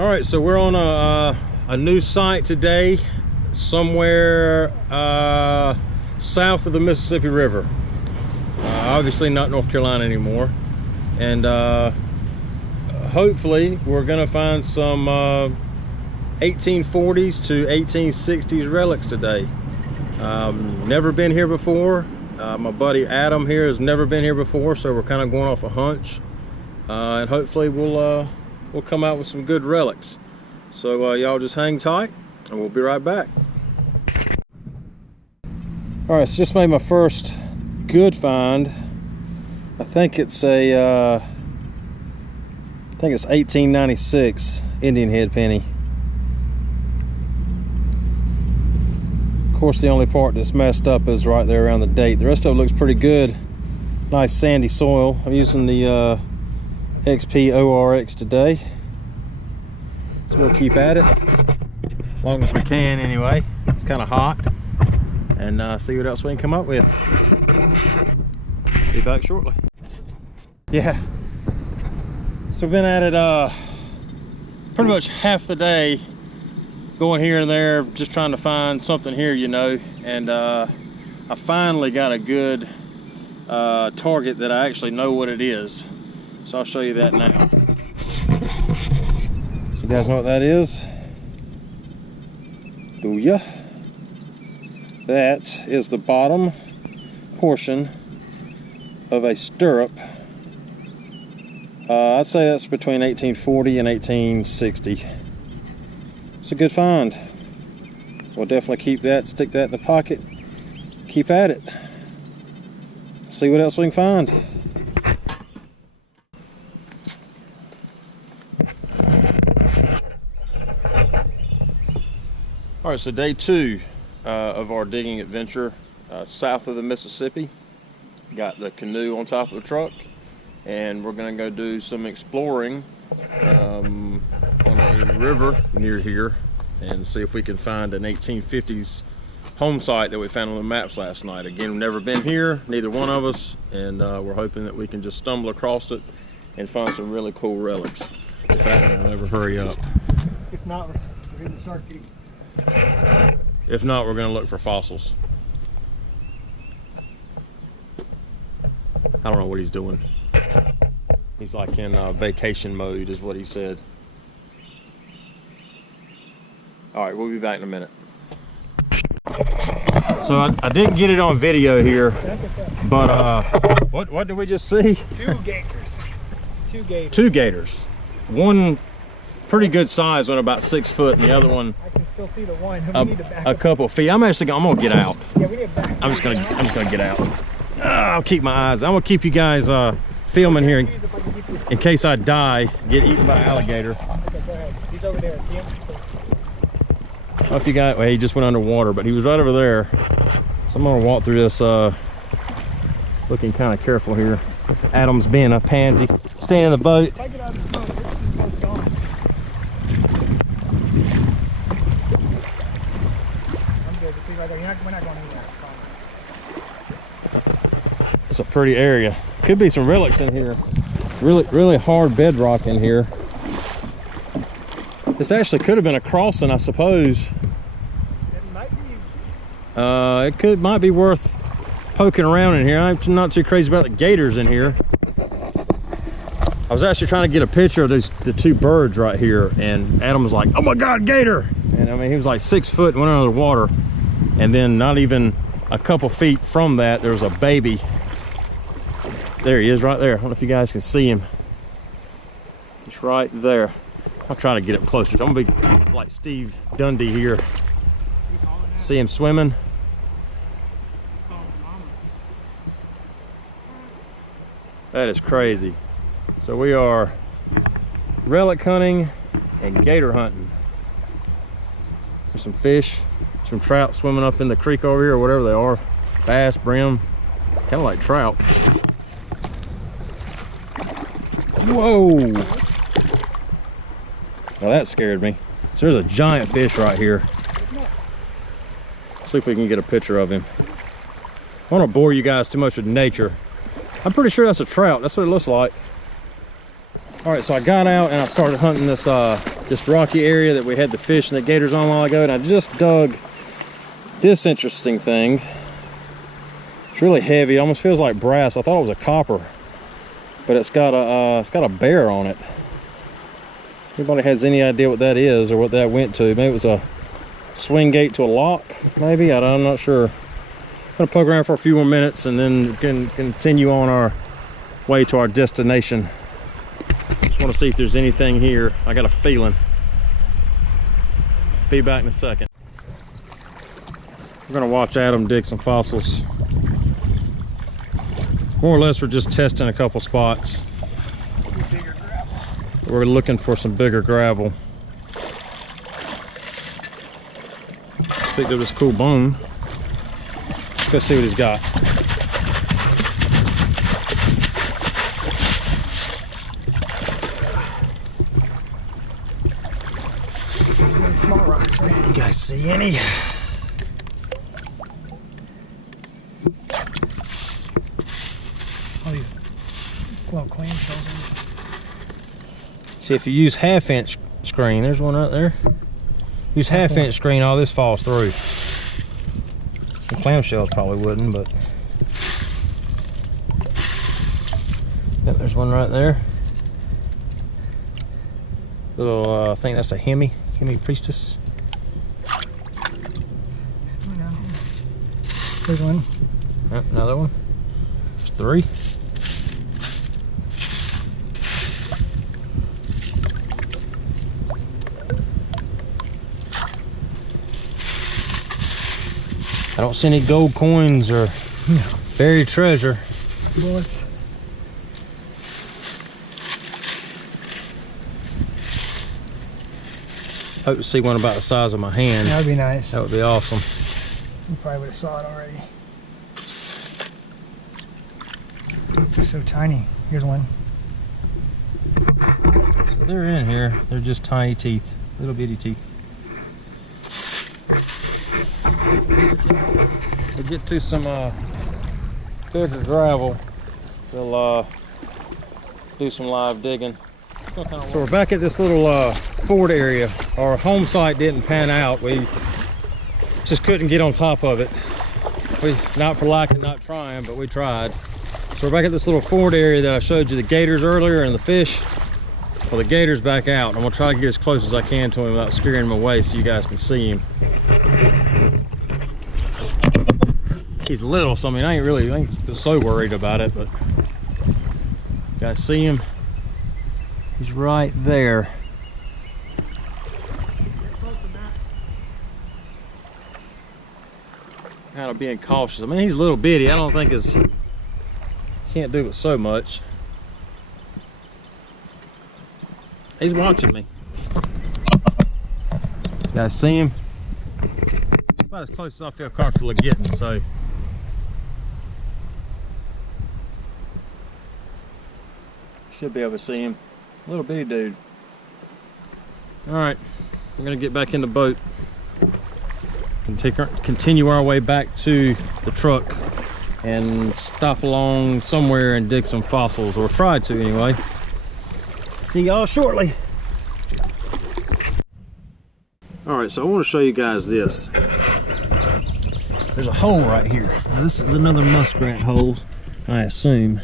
All right, so we're on a new site today, somewhere south of the Mississippi River. Obviously not North Carolina anymore. And hopefully we're gonna find some 1840s to 1860s relics today. Never been here before. My buddy Adam here has never been here before, so we're kind of going off a hunch. And hopefully we'll come out with some good relics. So y'all just hang tight and we'll be right back. All right, so just made my first good find. I think it's a 1896 Indian head penny. Of course, the only part that's messed up is right there around the date. The rest of it looks pretty good. Nice sandy soil. I'm using the XP ORX today, so we'll keep at it as long as we can anyway. It's kind of hot, and see what else we can come up with. Be back shortly. Yeah, so we've been at it pretty much half the day, going here and there, just trying to find something here, you know. And I finally got a good target that I actually know what it is. So I'll show you that now. You guys know what that is? Do ya? That is the bottom portion of a stirrup. I'd say that's between 1840 and 1860. It's a good find. We'll definitely keep that, stick that in the pocket, keep at it. See what else we can find. All right, so day two of our digging adventure south of the Mississippi. Got the canoe on top of the truck, and we're gonna go do some exploring on a river near here and see if we can find an 1850s home site that we found on the maps last night. Again, we've never been here, neither one of us, and we're hoping that we can just stumble across it and find some really cool relics. If that will ever hurry up. If not, we're going to start digging. If not, we're going to look for fossils. I don't know what he's doing. He's like in vacation mode is what he said. All right, we'll be back in a minute. So I didn't get it on video here, but what did we just see? Two gators. Two gators. Two gators. One pretty good size, one about 6 foot, and the other one I can still see the one. We need to back a couple feet. I'm gonna get out. Yeah, we need to back. I'm just gonna get out. I'll keep my eyes. I'm gonna keep you guys filming here in case I die, get eaten by an alligator. Okay, go ahead. He's over there. See him? Oh, if you got, well, he just went underwater, but he was right over there. So I'm gonna walk through this, looking kind of careful here. Adam's being a pansy, staying in the boat. If I get out of this boat, this boat's gone. I'm good. Just leave right there. We're not going anywhere, I promise. It's a pretty area. Could be some relics in here. Really hard bedrock in here. This actually could have been a crossing, I suppose. It might be. Might be worth poking around in here. I'm not too crazy about the gators in here. I was actually trying to get a picture of the two birds right here, and Adam was like, "Oh my God, gator!" And I mean, he was like 6 foot and went under the water, and then not even a couple feet from that, there was a baby. There he is, right there. I don't know if you guys can see him. He's right there. I'll try to get up closer. I'm gonna be like Steve Dundee here. See him swimming. That is crazy. So we are relic hunting and gator hunting. There's some fish, some trout swimming up in the creek over here, or whatever they are. Bass, brim, kind of like trout. Whoa! Now that scared me. So there's a giant fish right here. Let's see if we can get a picture of him. I don't want to bore you guys too much with nature. I'm pretty sure that's a trout. That's what it looks like. All right, so I got out and I started hunting this this rocky area that we had the fish and the gators on a while ago, and I just dug this interesting thing. It's really heavy. It almost feels like brass. I thought it was a copper, but it's got a bear on it. Anybody has any idea what that is or what that went to? Maybe it was a swing gate to a lock, maybe? I'm not sure. I'm gonna poke around for a few more minutes and then can continue on our way to our destination. Just want to see if there's anything here. I got a feeling. Be back in a second. We're gonna watch Adam dig some fossils. More or less, we're just testing a couple spots. We're looking for some bigger gravel. Just picked up this cool bone. Let's go see what he's got. Small rocks, right? You guys see any? All these little clamshells. See, if you use half-inch screen, there's one right there. Use half-inch screen, all this falls through. The clamshells probably wouldn't, but yep, there's one right there. Little, I think that's a Hemi priestess. There's one. Yep, another one. There's 3. I don't see any gold coins or buried treasure. Bullets. Hope to see one about the size of my hand. That would be nice. That would be awesome. You probably would have saw it already. They're so tiny. Here's one. So they're in here. They're just tiny teeth, little bitty teeth. We'll get to some bigger gravel. We'll do some live digging. So we're back at this little ford area. Our home site didn't pan out. We just couldn't get on top of it. Not for lack of not trying, but we tried. So we're back at this little ford area that I showed you the gators earlier and the fish. Well, the gator's back out. I'm gonna try to get as close as I can to him without scaring him away so you guys can see him. He's little, so I mean, I ain't so worried about it, but you guys see him? He's right there. Kind of being cautious. I mean, he's a little bitty. I don't think can't do it so much. He's watching me. You guys see him? About as close as I feel comfortable getting, so. Should be able to see him. Little bitty dude. All right, we're gonna get back in the boat and continue our way back to the truck and stop along somewhere and dig some fossils, or try to anyway. See y'all shortly. All right, so I want to show you guys this. There's a hole right here. Now, this is another muskrat hole, I assume.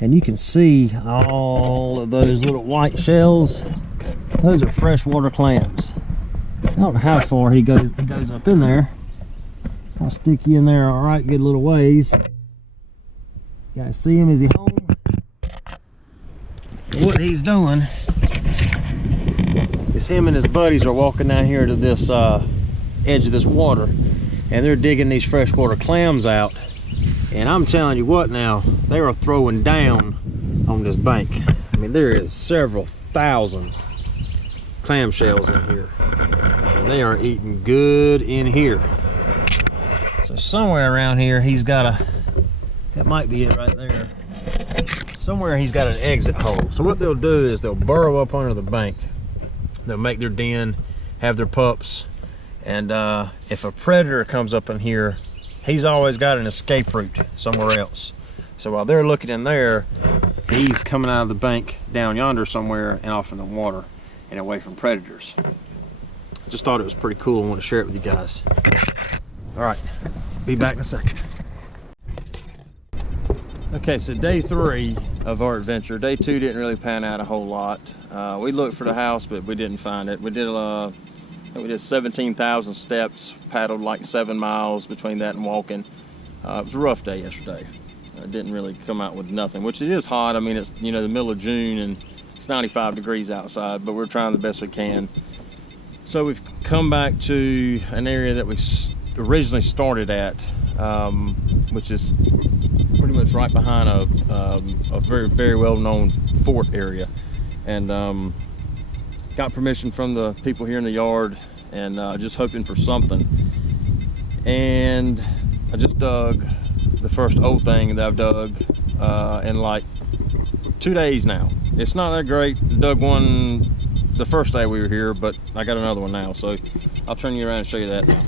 And you can see all of those little white shells. Those are freshwater clams. I don't know how far he goes up in there. I'll stick you in there all right, good little ways. You guys see him? Is he home? What he's doing is him and his buddies are walking down here to this edge of this water, and they're digging these freshwater clams out. And I'm telling you what now, they are throwing down on this bank. I mean, there is several thousand clamshells in here. And they are eating good in here. So somewhere around here, he's got that might be it right there. Somewhere he's got an exit hole. So what they'll do is they'll burrow up under the bank. They'll make their den, have their pups. And if a predator comes up in here, he's always got an escape route somewhere else. So while they're looking in there, he's coming out of the bank down yonder somewhere and off in the water. and away from predators. Just thought it was pretty cool and want to share it with you guys. All right, be back in a second. Okay, so day 3 of our adventure. Day 2 didn't really pan out a whole lot. We looked for the house, but we didn't find it. We did 17,000 steps, paddled like 7 miles between that and walking. It was a rough day yesterday. I didn't really come out with nothing, which it is hot. I mean, it's, you know, the middle of June and it's 95 degrees outside, but we're trying the best we can. So we've come back to an area that we originally started at, which is pretty much right behind a very, very well-known fort area. And got permission from the people here in the yard, and just hoping for something. And I just dug the first old thing that I've dug in like 2 days now. It's not that great. Dug one the first day we were here, but I got another one now, so I'll turn you around and show you that now.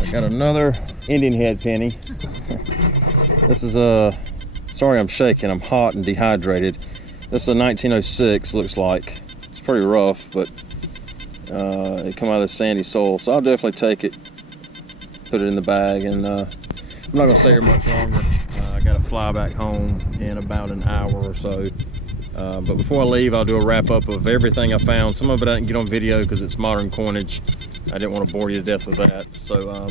I got another Indian head penny. This is sorry I'm shaking, I'm hot and dehydrated. This is a 1906, looks like. It's pretty rough, but it come out of the sandy soil, so I'll definitely take it, put it in the bag, and I'm not gonna stay here much longer. I gotta fly back home in about an hour or so. But before I leave, I'll do a wrap up of everything I found. Some of it I didn't get on video because it's modern coinage. I didn't want to bore you to death with that. So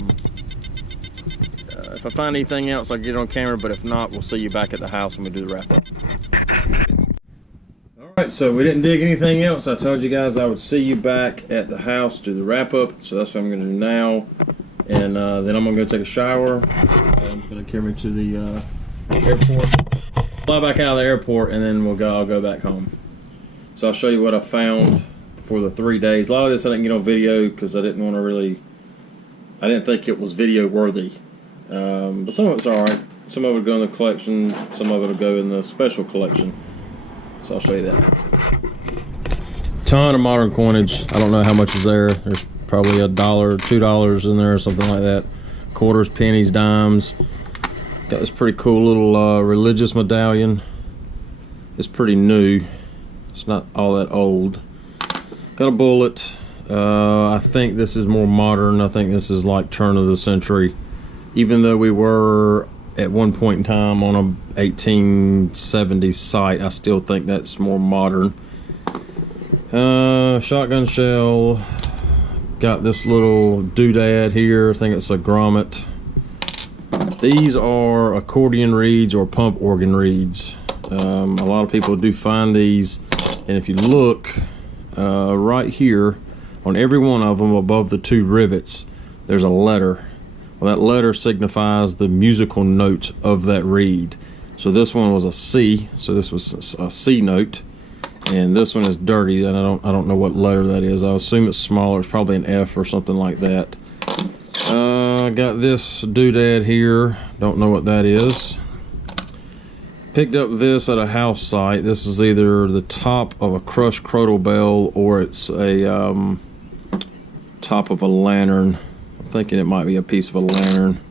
if I find anything else, I'll get it on camera, but if not, we'll see you back at the house when we do the wrap up. All right, so we didn't dig anything else. I told you guys I would see you back at the house to do the wrap up, so that's what I'm going to do now. And then I'm going to go take a shower. I'm going to carry me to the airport. Fly back out of the airport, and then I'll go back home. So I'll show you what I found for the 3 days. A lot of this I didn't get on video because I didn't think it was video worthy. But some of it's alright. Some of it will go in the collection, some of it will go in the special collection. So I'll show you that. Ton of modern coinage. I don't know how much is there. There's probably $1, $2 in there or something like that. Quarters, pennies, dimes. Got this pretty cool little religious medallion. It's pretty new. It's not all that old. Got a bullet. I think this is more modern. I think this is like turn of the century. Even though we were at one point in time on a 1870s site, I still think that's more modern. Shotgun shell. Got this little doodad here. I think it's a grommet. These are accordion reeds or pump organ reeds. A lot of people do find these, and if you look right here on every one of them above the 2 rivets, there's a letter. Well, that letter signifies the musical note of that reed. So this one was a C, so this was a C note, and this one is dirty, and I don't know what letter that is. I assume it's smaller. It's probably an F or something like that. I got this doodad here. Don't know what that is. Picked up this at a house site. This is either the top of a crushed crotal bell or it's a top of a lantern. I'm thinking it might be a piece of a lantern.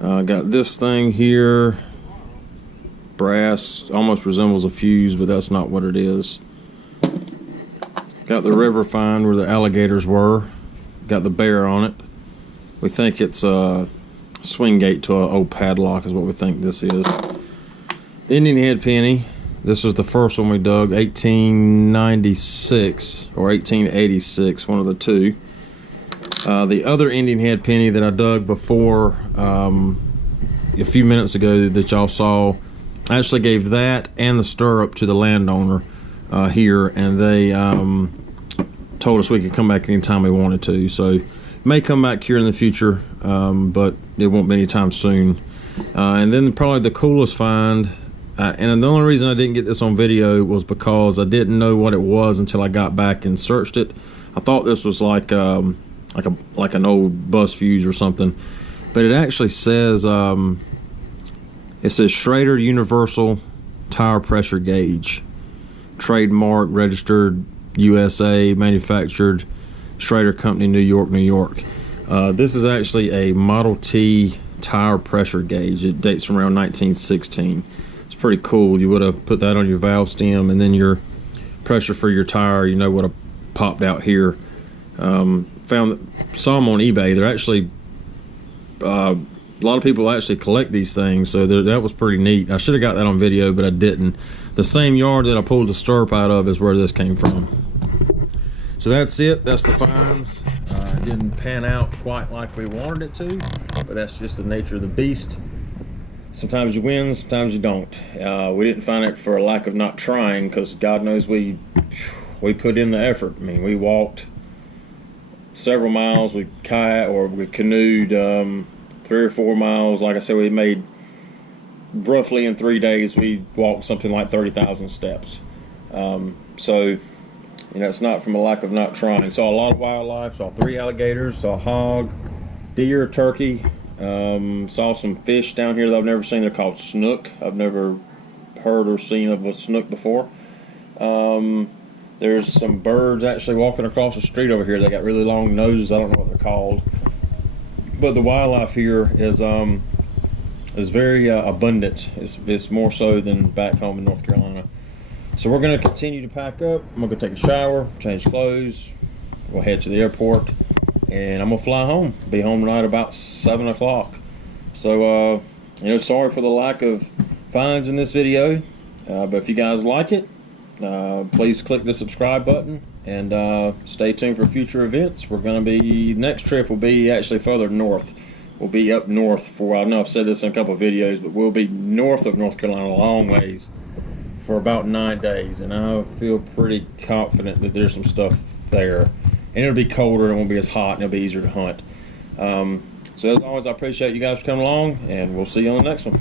Got this thing here. Brass. Almost resembles a fuse, but that's not what it is. Got the river find where the alligators were. Got the bear on it. We think it's a swing gate to an old padlock is what we think this is. The Indian head penny. This is the first one we dug, 1896 or 1886, one of the two. The other Indian head penny that I dug before a few minutes ago that y'all saw, I actually gave that and the stirrup to the landowner here, and they told us we could come back anytime we wanted to. So may come back here in the future, but it won't be anytime soon. And then probably the coolest find, and the only reason I didn't get this on video was because I didn't know what it was until I got back and searched it. I thought this was like an old bus fuse or something, but it actually says it says Schrader Universal Tire Pressure Gauge, trademark, registered, USA, manufactured, Schrader Company, New York, New York. This is actually a Model T tire pressure gauge. It dates from around 1916. It's pretty cool. You would have put that on your valve stem, and then your pressure for your tire, you know what popped out here. Saw them on eBay. They're actually a lot of people actually collect these things, so that was pretty neat. I should have got that on video, but I didn't. The same yard that I pulled the stirrup out of is where this came from. So that's it. That's the finds. It didn't pan out quite like we wanted it to, but that's just the nature of the beast. Sometimes you win, sometimes you don't. We didn't find it for a lack of not trying, because God knows we put in the effort. I mean, we walked several miles, we canoed 3 or 4 miles. Like I said, we made roughly in 3 days, we walked something like 30,000 steps. So, you know, it's not from a lack of not trying. Saw a lot of wildlife, saw 3 alligators, saw a hog, deer, turkey, saw some fish down here that I've never seen. They're called snook. I've never heard or seen of a snook before. There's some birds actually walking across the street over here. They got really long noses. I don't know what they're called. But the wildlife here is very abundant. It's more so than back home in North Carolina. So we're going to continue to pack up. I'm going to go take a shower, change clothes. We'll head to the airport, and I'm going to fly home. Be home tonight about 7 o'clock. So, you know, sorry for the lack of finds in this video. But if you guys like it, please click the subscribe button, and stay tuned for future events. We're going to be, next trip will be actually further north. We'll be up north for, I know I've said this in a couple of videos, but we'll be north of North Carolina a long ways for about 9 days, and I feel pretty confident that there's some stuff there, and it'll be colder, it won't be as hot, and it'll be easier to hunt. So as always, I appreciate you guys for coming along, and we'll see you on the next one.